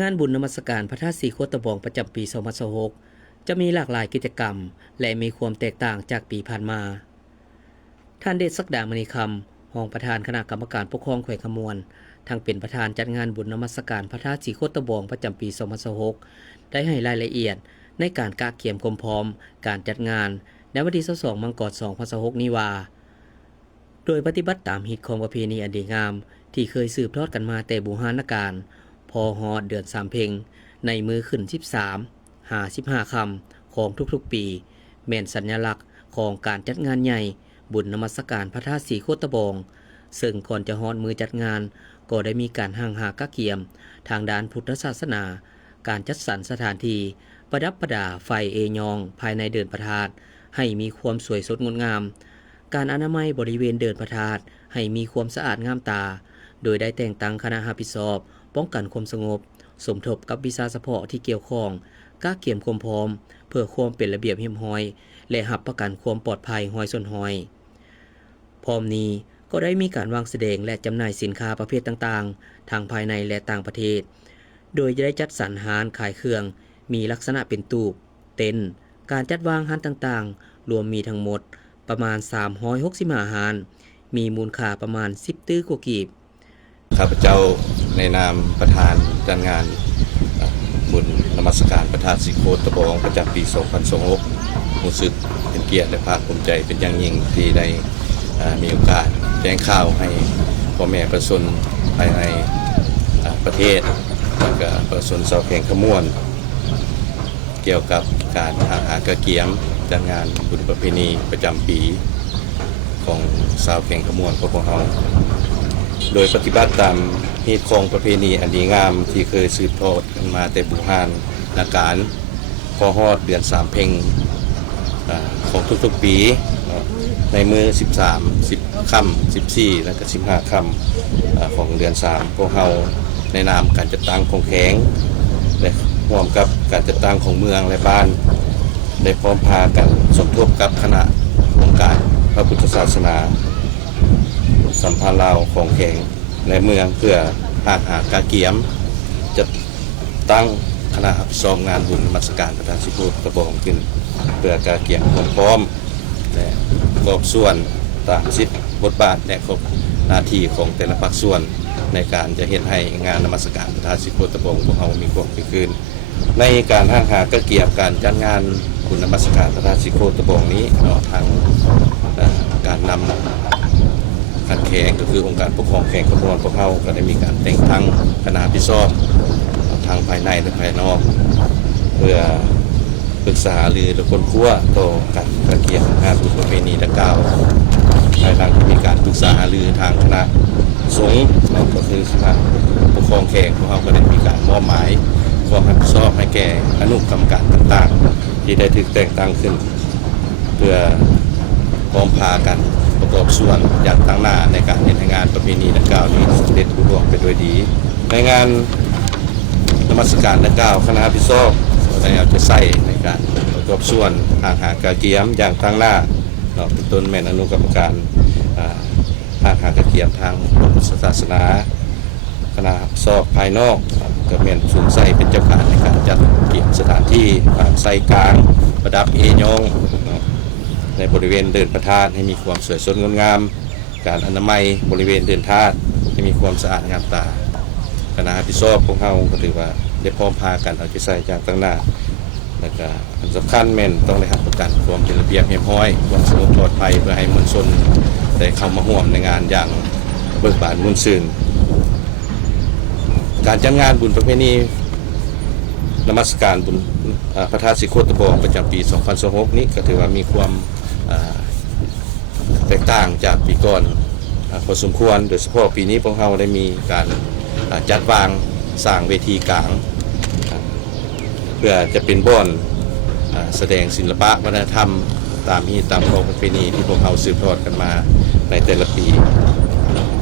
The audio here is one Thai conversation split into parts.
งานบุญนมัสการพระธาตุศรีโคตะบองประจำปี2026จะมีหลากหลายกิจกรรมและมีความแตกต่างจากปีผ่านมาท่านเดชศักดามณีคำรองประธานคณะกรรมการปกครองแขวงขมวนทั้งเป็นประธานจัดงานบุญนมัสการพระธาตุศรีโคตะบองประจำปี2026ได้ให้รายละเอียดในการกะเกียมความพร้อมการจัดงานในวันที่22มังกร2026นี้ว่าโดยปฏิบัติตามหิตของประเพณีอันดีงามที่เคยสืบทอดกันมาแต่โบราณกาลพอฮอดเดือน3เพ็งในมือขึ้น13 15ค่ำของทุกๆปีแม่นสัญลักษณ์ของการจัดงานใหญ่บุญนมัสการพระธาตุศรีโคตะบองซึ่งก่อนจะฮอดมือจัดงานก็ได้มีการห่างหากะเกียมทางด้านพุทธศาสนาการจัดสรรสถานที่ประดับประดาไฟเอยองภายในเดินพระธาตุให้มีความสวยสดงดงามการอนามัยบริเวณเดินพระธาตุให้มีความสะอาดงามตาโดยได้แต่งตั้งคณะรับผิดชอบป้องกันความสงบสมทบกับวิชาเฉพาะที่เกี่ยวข้องกะเกียมความพร้อมเพื่อความเป็นระเบียบเรียบร้อยและรับประกันความปลอดภัยห้อยส่วนห้อยพร้อมนี้ก็ได้มีการวางแสดงและจำหน่ายสินค้าประเภทต่างๆทางภายในและต่างประเทศโดยได้จัดสรรร้านขายเครื่องมีลักษณะเป็นตูบเต็นท์การจัดวางร้านต่างๆรวมมีทั้งหมดประมาณ365ร้านมีมูลค่าประมาณ10ตื้อกว่ากีบข้าพเจ้าในนามประธานจัดงานบุญนมัสการพระธาตุศรีโคตะบองประจำปี2026รู้สึกเป็นเกียรติและภาคภูมิใจเป็นอย่างยิ่งที่ได้มีโอกาสแจ้งข่าวให้พ่อแม่ประชาชนภายในประเทศและก็ประชาชนชาวแขวงขมวนเกี่ยวกับการหากระเกียมจัดงานบุญประเพณีประจำปีของชาวแขวงขมวนของพวกเราโดยปฏิบัติตามฮีตของประเพณีอันดีงามที่เคยสืบทอดกันมาแต่โบราณกาลพอฮอดเดือน3เพ็งของทุกๆปีในมือ13 10ค่ำ14และก็15ค่ำของเดือน3พวกเราในนามการจัดตั้งของแขวงและร่วมกับการจัดตั้งของเมืองและบ้านได้พร้อมพากันสมทบกับคณะองค์การพระพุทธศาสนาสัมพันธ์ลาวของแขวงในเมืองเพื่อหากาเกียมจะตั้งคณะรับผิดชอบงานบุญนมัสการพระธาตุศรีโคตะบองขึ้นเพื่อกาเกียมพร้อมและครบส่วนตามสิทธิบทบาทและครบหน้าที่ของแต่ละภาคส่วนในการจะเห็นให้งานนมัสการพระธาตุศรีโคตะบองของเรามีความเป็นขึ้นในการหากาเกียมการจัดงานบุญนมัสการพระธาตุศรีโคตะบองนี้ทางการนำการแข่งก็คือองค์การปกครองแข่งขบวนพวกเราก็ได้มีการแต่งตั้งคณะพิซอบทางภายในและภายนอกเพื่อปรึกษาหรือคนคั่วต่อการเกี่ยวงานบุญประเพณีดังกล่าวภายหลังที่มีการปรึกษาหรือทางคณะสงฆ์ก็คือคณะปกครองแข่งพวกเราก็ได้มีการมอบหมายความรับผิดชอบให้แก่อนุกรรมการต่างๆที่ได้ถูกแต่งตั้งขึ้นเพื่อพร้อมพากันประกอบส่วนอย่างตั้งหน้าในการเห็นงานประเพณีดังกล่าวนี้สำเร็จรุ่งเรืองไปโดยดีในงานนมัสการดังกล่าวคณะพิซอบได้เอาใจใส่ในการประกอบส่วนหากาเกียมอย่างตั้งหน้าเป็นต้นแม่นอนุกรรมการหากาเกียมทางศาสนาคณะสอบภายนอกก็แม่นสูงใส่เป็นเจ้าการในการจัดเกี่ยวสถานที่ใส่กลางประดับเอยองในบริเวณเดินพระธาตุให้มีความสวยสดงดงามการอนามัยบริเวณเดินธาตุให้มีความสะอาดงามตาคณะพิซอบของเราก็ถือว่าได้พร้อมพากันเอาใจใส่จากตั้งหน้าแล้วก็สำคัญแม่นต้องได้รับประกันความเป็นระเบียบเรียบร้อยความสงบปลอดภัยเพื่อให้มวลชนได้เข้ามาร่วมในงานอย่างเบิกบานมุ่นซื่นการจัดงานบุญประเพณีนมัสการบุญพระธาตุศรีโคตะบองประจำปี2026นี้ก็ถือว่ามีความแตกต่างจากปีก่อนพอสมควรโดยเฉพาะปีนี้พวกเราได้มีการจัดวางสร้างเวทีกลางเพื่อจะเป็นบ่อนแสดงศิลปะวัฒนธรรมตามของประเพณีที่พวกเราสืบทอดกันมาในแต่ละปี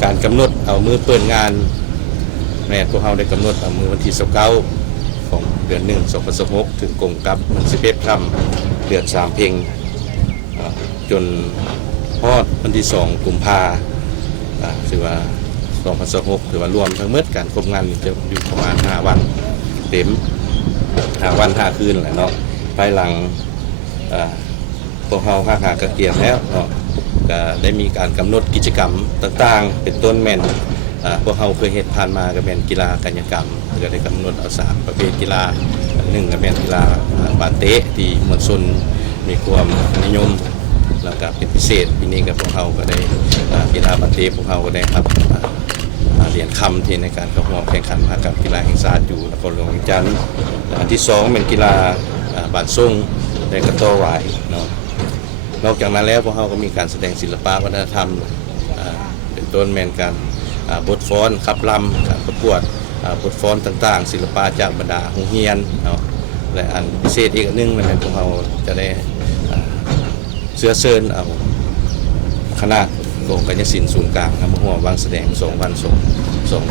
การกำหนดเอามือเปิดงานแม่พวกเราได้กำหนดเอามือวันที่29ของเดือน1 2026ถึงกงกับมัน11ค่ำเดือน3เพ็งจนฮอดวันที่2กุมภาถือว่า2026ถือว่ารวมทั้งหมดการครบงานจะอยู่ประมาณ5วัน เต็ม5 วัน 5 คืนแหละเนาะภายหลังพวกเราหากระเกียมแล้วเนาะก็ได้มีการกำหนดกิจกรรมต่างๆเป็นต้นแม่นพวกเราเคยเฮ็ดผ่านมาก็เป็นกีฬากายกรรมก็ได้กำหนดเอา3ประเภทกีฬาหนึ่งก็เป็นกีฬาบาสเตะที่มวลชนมีความนิยมแล้วก็เป็นพิเศษปีนี้กับพวกเราก็ได้กีฬาบาสเตะพวกเราก็ได้ครับเหรียญคำที่ในการเข้าร่วมแข่งขันมหกรรมกีฬาแห่งชาติอยู่นครหลวงเวียงจันทร์อันที่2เป็นกีฬาบาสส่งและกระโต้หวายเนาะนอกจากนั้นแล้วพวกเราก็มีการแสดงศิลปะวัฒนธรรมเป็นต้นแม่นการบทฟ้อนขับลำการประกวดบทฟ้อนต่างๆศิลปะจากบรรดาโรงเรียนเนาะและอันพิเศษอีกอันหนึงนะครับพวกเราจะได้เชื้อเชิญเอาคณะกองกายศิลป์ศูนย์กลางมาร่วมวางแสดง2 วันส่ง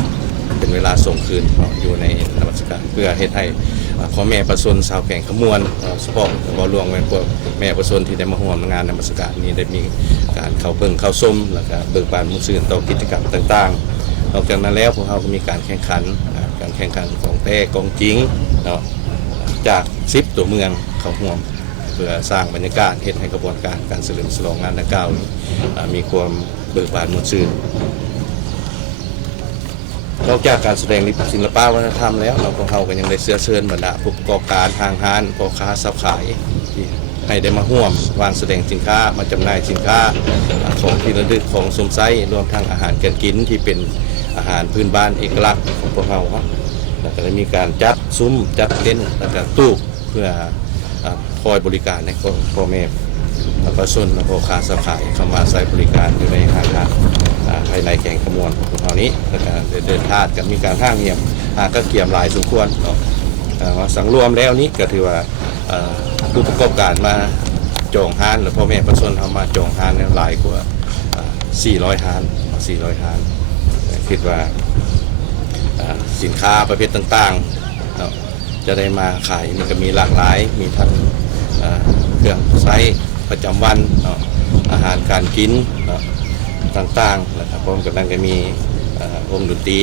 เป็นเวลาส่งคืนอยู่ในนมัสการเพื่อเฮ็ดให้พ่อแม่ประชาชนชาวแข่งขมวนเฉพาะบ่รวมไว้พวกแม่ประชาชนที่ได้มาร่วมงานนมัสการนี้ได้มีการเข้าเบิ่งเข้าชมแล้วก็เบิกบานมุ่งซื่นต่อกิจกรรมต่างๆนอกจากนั้นแล้วพวกเราก็มีการแข่งขันของแท้กองจริงเนาะจาก10ตัวเมืองเข้าร่วมเพื่อสร้างบรรยากาศเฮ็ดให้กระบวนการเฉลิมฉลองงานดังกล่าวมีความเบิกบานมุ่งซื่นนอกจากการแสดงศิลปะวัฒนธรรมแล้วเราของเราก็ยังได้เชื้อเชิญบรรดาผู้ประกอบการทางห้างพ่อค้าซับขายที่ให้ได้มาร่วมวางแสดงสินค้ามาจำหน่ายสินค้าของที่ระลึกของสมไซรวมทั้งอาหารการกินที่เป็นอาหารพื้นบ้านเอกลักษณ์ของพวกเราแล้วก็ได้มีการจัดซุ้มจัดเต็นท์แล้วก็ตู้เพื่อคอยบริการในพ่อแม่ประชาชนและพ่อค้าซับขายเข้ามาใช้บริการอยู่ในห้างภายในแข่งขมวนของเรานี้แล้วก็เดินทางกับมีการห้างเงียบก็เกี่ยมหลายสมควรสังรวมแล้วนี้ก็ถือว่าผู้ประกอบการมาจองห้านหรือพ่อแม่ประชาชนเอามาจองห้านหลายกว่า400ห้านคิดว่าสินค้าประเภทต่างๆจะได้มาขายมันก็มีหลากหลายมีทั้งเครื่องใช้ประจำวันอาหารการกินต่างๆนะครับพร้อมกับนั้นก็มีวงดนตรี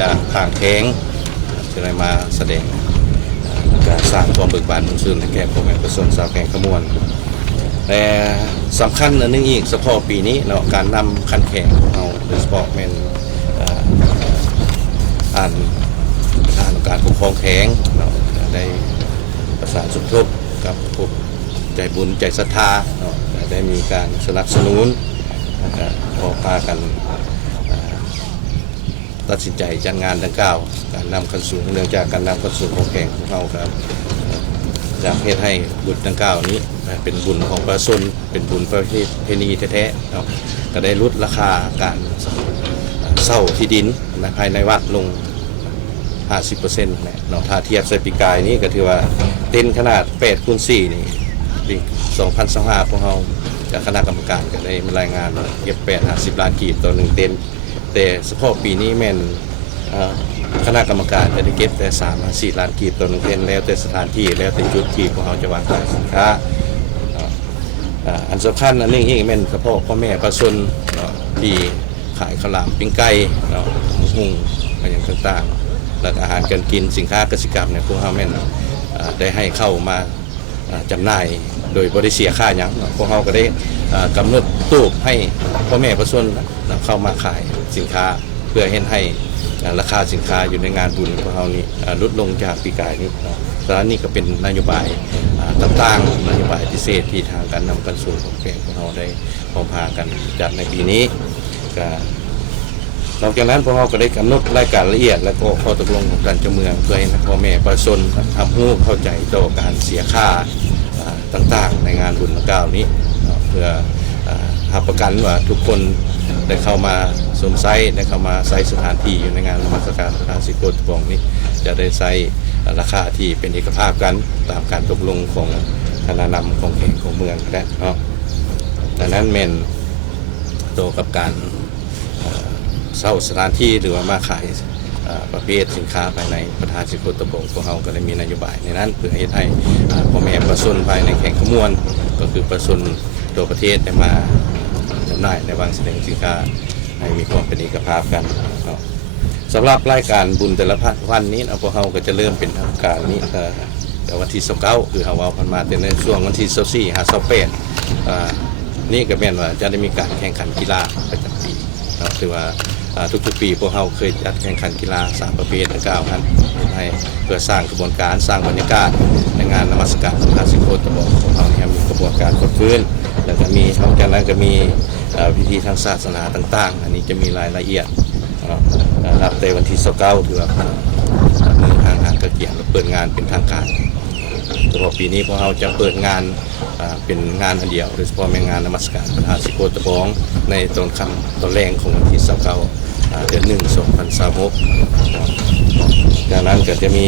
จากทางแข้งจะได้มาแสดงการสร้างความเบิกบานมุ่งซื่นให้แก่พ่อแม่ประชาชนชาวแข่งขมวนแต่สำคัญอันนึงอีกเฉพาะปีนี้เนาะการนำคันแข่งเราโดยเฉพาะเป็นการปกครองแข่งเราได้ประสานสมทบกับพวกใจบุญใจศรัทธาเนาะได้มีการสนับสนุนพอพากันตัดสินใจจัดงานดังกล่าวการนำคันสูงเนื่องจากการนำคันสูงของแข่งของเราครับจะเพื่อให้บุญดังกล่าวนี้เป็นบุญของประชาชนเป็นบุญประเพณีแท้ๆเนาะก็ได้ลดราคาการเช่าที่ดินภายในวัดลง 50% เนาะถ้าเทียบใส่ปีกายนี้ก็ถือว่าเต็นขนาด8x4นี่ปี2025ของเราจากคณะกรรมการก็ได้รายงานว่าเก็บ50 ล้านกีบต่อ1เต็นท์แต่เฉพาะปีนี้แม่นคณะกรรมการจะได้เก็บแต่3-4 ล้านกีบต่อ1เต็นท์แล้วแต่สถานที่แล้วแต่จุดที่พวกเราจะวางขายสินค้าอันสำคัญอันนี้แม่นเฉพาะพ่อแม่ประชาชนที่ขายข้าวหลามปิ้งไก่หมูหุ่งอะไรอย่างต่างๆแล้วอาหารการกินสินค้าเกษตรกรรมเนี่ยพวกเราแม่นได้ให้เข้ามาจำหน่ายโดยบริเสียค่าอย่างพวกเราก็ได้กำหนดตู้ให้พ่อแม่ประชาชนเข้ามาขายสินค้าเพื่อให้ราคาสินค้าอยู่ในงานบุญของเรานี้ลดลงจากปีกายนี้แล้วนี่ก็เป็นนโยบายต่างๆนโยบายพิเศษที่ทางการนำกันสู่ของแข่งของเราได้พร้อมพากันจัดในปีนี้นอกจากนั้นพวกเราก็ได้กำหนดรายการละเอียดและก็ข้อตกลงของการเจ้าเมืองเพื่อให้พ่อแม่ประชาชนทำให้เข้าใจต่อการเสียค่าต่างๆในงานบุญก้าวนี้เพื่อรับประกันว่าทุกคนได้เข้ามาสวมไซได้เข้ามาใช้สถานที่อยู่ในงานนมัสการพระธาตุศรีโคตบองนี้จะได้ใช้ราคาที่เป็นเอกภาพกันตามการตกลงของคณะนำของแข่งของเมืองและดังนั้นเมนโตกับการเช่าสถานที่หรือว่ามาขายประเภทสินค้าภายในพระธาตุศรีโคตบองพวกเราก็ได้มีนโยบายในนั้นเพื่อให้พ่อแม่ประชาชนภายในแข่งขมวนก็คือประชาชนตัวประเทศได้มาจำหน่ายในวางแสดงสินค้าให้มีความเป็นเอกภาพกัน สำหรับรายการบุญแต่ละวันนี้พวกเราก็จะเริ่มเป็นทางการนี้แต่วันที่29คือเฮาเอาพันมาแต่ในช่วงวันที่24 28นี่ก็แม่นว่าจะได้มีการแข่งขันกีฬาประจำปีคือว่าทุกๆปีพวกเราเคยจัดแข่งขันกีฬา3ประเภทดังกล่าวนั้นให้เพื่อสร้างกระบวนการสร้างบรรยากาศในงานนมัสการพระธาตุสิโคตบอกของเราเนี่ยมีกระบวนการคนฟื้นแล้วก็มีนอกจากนั้นก็มีพิธีทางศาสนาต่างๆอันนี้จะมีรายละเอียดนับแต่วันที่29ถือว่ามือทางกระเกียรติเปิดงานเป็นทางการสำหรับปีนี้พวกเราจะเปิดงานเป็นงานอันเดียวโดยเฉพาะงานนมัสการพระธาตุสิโคตบองในตอนค่ำตอนแรงของวันที่29เดือน1 2026จากนั้นก็จะมี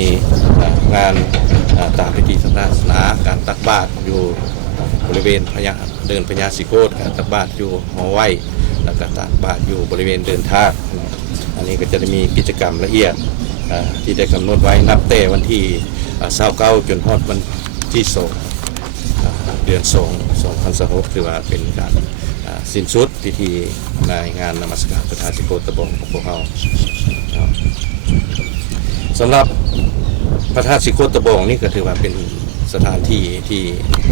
งานตามพิธีทางศาสนาการตักบาตรอยู่บริเวณเดินพญาสิโคตการตักบาตรอยู่หอไหวแล้วก็ตักบาตรอยู่บริเวณเดินท่าอันนี้ก็จะมีกิจกรรมละเอียดที่ได้กำหนดไว้นับแต่วันที่29จนฮอดวันที่2เดือน2026ถือว่าเป็นการสิ้นสุดพิธีในงานนมัสการพระธาตุสิโคตบองของพวกเราสำหรับพระธาตุสิโคตบองนี่ก็ถือว่าเป็นสถานที่ที่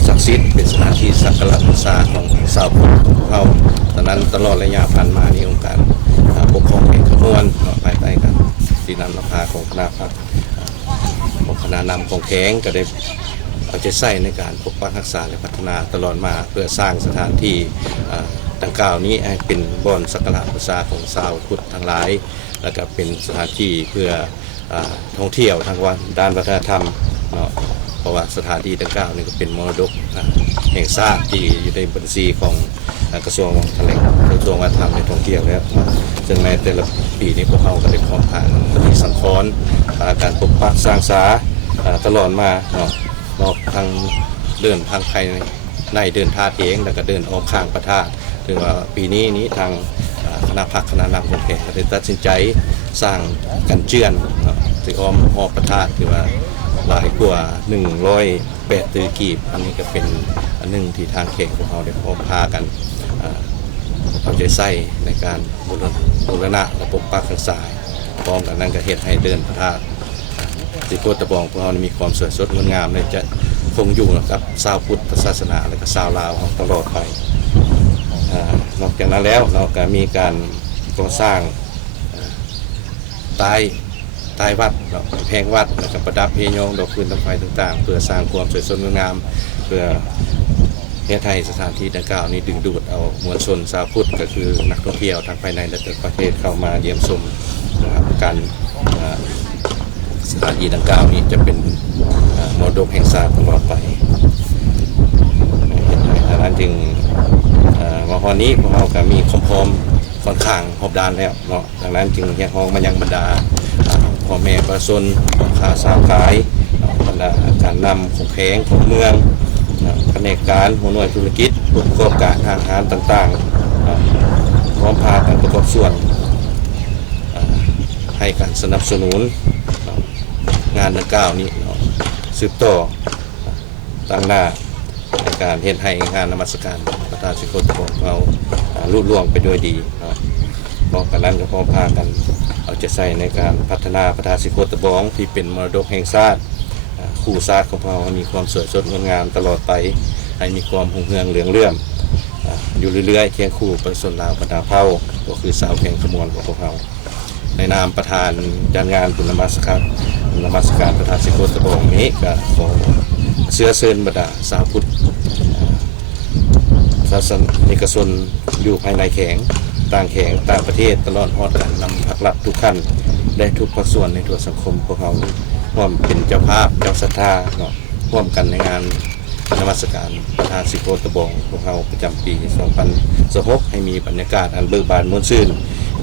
ศักดิ์สิทธิ์เป็นสถานที่สักการะบูชาของชาวพุทธของเราดังนั้นตลอดระยะผ่านมาในองค์การปกครองแห่งขบวนภายใต้การที่นำนำพาของคณะพระของคณะนำของแข็งก็ได้เอาใจใส่ในการปกปักรักษาและพัฒนาตลอดมาเพื่อสร้างสถานที่ดังกล่าวนี้ให้เป็นบ่อนสักการะบูชาของชาวพุทธทั้งหลายและก็เป็นสถานที่เพื่อท่องเที่ยวทางด้านวัฒนธรรมเพราะว่าสถานที่ดังกล่าวนี้ก็เป็นมรดกแห่งชาติที่อยู่ในบัญชีของกระทรวงวัฒนธรรมและท่องเที่ยวแล้วซึ่งในแต่ละปีนี้พวกเราก็ได้พร้อมทางปฏิสังขรณ์การปกปักสร้างสาตลอดมานอกทางเดินทางภายในเดินท่าเองแล้วก็เดินออกข้างพระธาตุถึงว่าปีนี้ทางคณะพักคณะนำของแขกได้ตัดสินใจสร้างกันเจือนที่อ้อมหอบพระธาตุคือว่าหลายกว่า108ตรีกีบอันนี้ก็เป็นอันหนึ่งที่ทางแขกของเราได้พร้อมพากันเอาใจใส่ในการบูรณะและปกปักรักษาพร้อมกันนั้นก็เฮ็ดให้เดินพระธาตุสิโคตบองของเรามีความสวยสดงดงามและจะคงอยู่กับชาวพุทธศาสนาและก็ชาวลาวตลอดไปนอกจากนั้นแล้วเราก็มีการก่อสร้างใต้วัดแพงวัดแล้วก็ประดับเพยงดอกฟืนดอกไฟต่างๆเพื่อสร้างความสวยสดงดงามเพื่อเฮ็ดให้สถานที่ดังกล่าวนี้ดึงดูดเอามวลชนชาวพุทธก็คือนักท่องเที่ยวทั้งภายในและต่างประเทศเข้ามาเยี่ยมชมการสถานที่ดังกล่าวนี้จะเป็นมรดกแห่งชาติตลอดไปดังนั้นจึงมาฮอนี้พวกเราก็มีความพร้อมค่อนข้างหอบด้านแล้วเนาะดังนั้นจึงเรียกร้องมายังบรรดาพ่อแม่ประชาชนค้าสาวขายบรรดาการนำของแพงของเมืองแผนกการหัวหน่วยธุรกิจผู้ประกอบการอาหารต่างๆพร้อมพากันประกอบส่วนให้การสนับสนุนงานดังกล่าวนี้สืบต่อตั้งหน้าในการเฮ็ดให้งานนมัสการพระธาตุสิโคตบองเราลุล่วงไปด้วยดีพร้อมกันนั้นก็พร้อมพากันเอาใจใส่ในการพัฒนาพระธาตุสิโคตบองที่เป็นมรดกแห่งชาติคู่ชาติของเรามีความสวยสดงดงามตลอดไปให้มีความรุ่งเรืองเหลืองเลื่อมอยู่เรื่อยๆเคียงคู่ประชาชนลาวบรรดาเผ่าก็คือสาวแข่งขมวลของพวกเราในนามประธานจัดงานบุญนมัสการพระธาตุสิโคตบองนี้ก็ขอเชื้อเชิญบรรดาสาวพุทธศาสนิกชนอยู่ภายในแข็งต่างประเทศตลอดฮอดกันนำภาครัฐทุกขั้นได้ทุกภาคส่วนในตัวสังคมพวกเราร่วมเป็นเจ้าภาพเจ้าศรัทธาร่วมกันในงานนมัสการพระธาตุสิโคตบองพวกเราประจำปี2026ให้มีบรรยากาศอันเบิกบานม่วนชื่น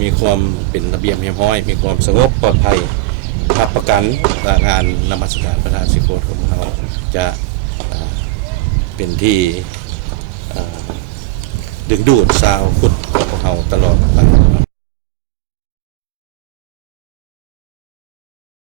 มีความเป็นระเบียบเรียบร้อยมีความสงบปลอดภัยรับประกันว่างานนมัสการพระธาตุสิโคตของเราจะเป็นที่ดึงดูดชาวพุทธของเราตลอดไป